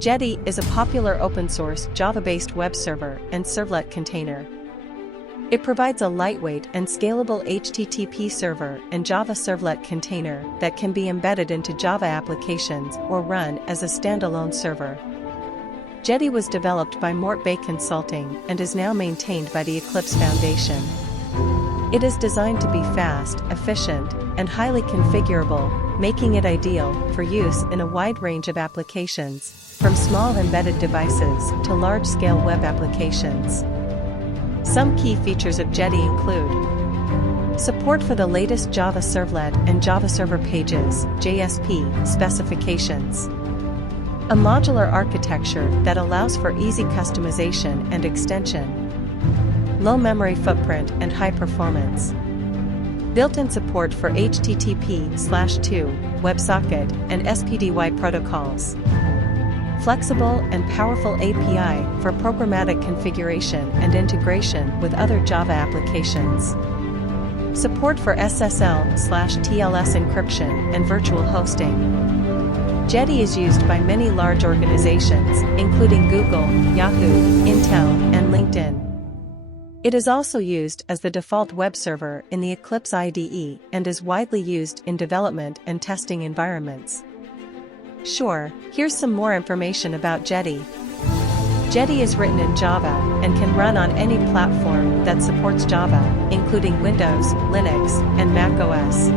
Jetty is a popular open-source Java-based web server and servlet container. It provides a lightweight and scalable HTTP server and Java servlet container that can be embedded into Java applications or run as a standalone server. Jetty was developed by Mort Bay Consulting and is now maintained by the Eclipse Foundation. It is designed to be fast, efficient, and highly configurable, making it ideal for use in a wide range of applications, from small embedded devices to large-scale web applications. Some key features of Jetty include support for the latest Java Servlet and Java Server Pages (JSP) specifications, a modular architecture that allows for easy customization and extension, low memory footprint and high performance, built-in support for HTTP/2, WebSocket, and SPDY protocols, flexible and powerful API for programmatic configuration and integration with other Java applications, support for SSL/TLS encryption and virtual hosting. Jetty is used by many large organizations, including Google, Yahoo, Intel, and LinkedIn. It is also used as the default web server in the Eclipse IDE and is widely used in development and testing environments. Sure, here's some more information about Jetty. Jetty is written in Java and can run on any platform that supports Java, including Windows, Linux, and Mac OS.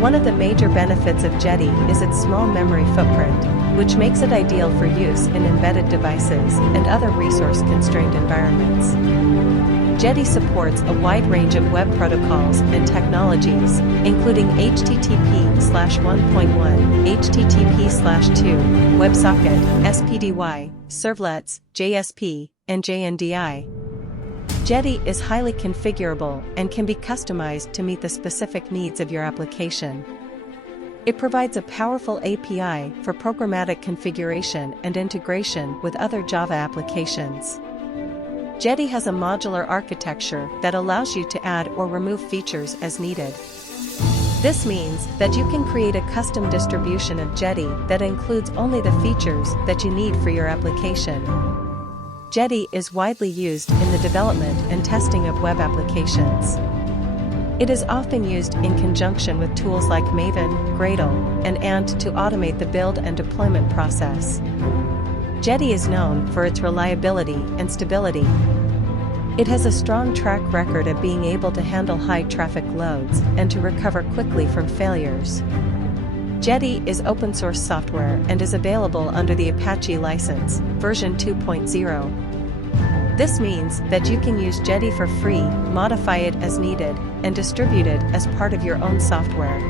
One of the major benefits of Jetty is its small memory footprint, which makes it ideal for use in embedded devices and other resource-constrained environments. Jetty supports a wide range of web protocols and technologies, including HTTP/1.1, HTTP/2, WebSocket, SPDY, servlets, JSP, and JNDI. Jetty is highly configurable and can be customized to meet the specific needs of your application. It provides a powerful API for programmatic configuration and integration with other Java applications. Jetty has a modular architecture that allows you to add or remove features as needed. This means that you can create a custom distribution of Jetty that includes only the features that you need for your application. Jetty is widely used in the development and testing of web applications. It is often used in conjunction with tools like Maven, Gradle, and Ant to automate the build and deployment process. Jetty is known for its reliability and stability. It has a strong track record of being able to handle high traffic loads and to recover quickly from failures. Jetty is open source software and is available under the Apache license, version 2.0. This means that you can use Jetty for free, modify it as needed, and distribute it as part of your own software.